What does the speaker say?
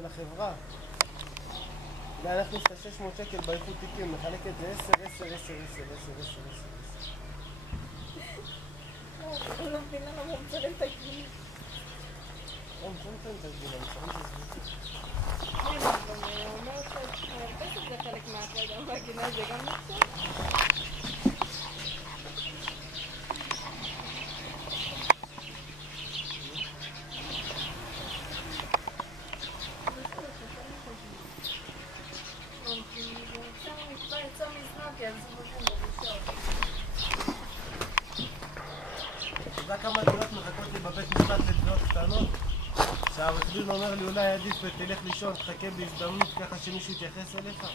של החברה. אנחנו יש את 600 שקל באיכות תיקים, מחלק את זה 10, 10, 10, 10, 10, 10, 10. אני לא מבינה למה הוא מצלם את הגבינה. הוא מצלם את הגבינה, הוא מצלם את הגבינה. הוא אומר שהפסק זה חלק מהפרדה, והגינה זה גם נחשב. אתה יודע כמה תביעות מחכות לי בבית משפט לתביעות קטנות? שהעורך דין אומר לי אולי עדיף ותלך לישון, תחכה בהזדמנות ככה שמישהו יתייחס אליך.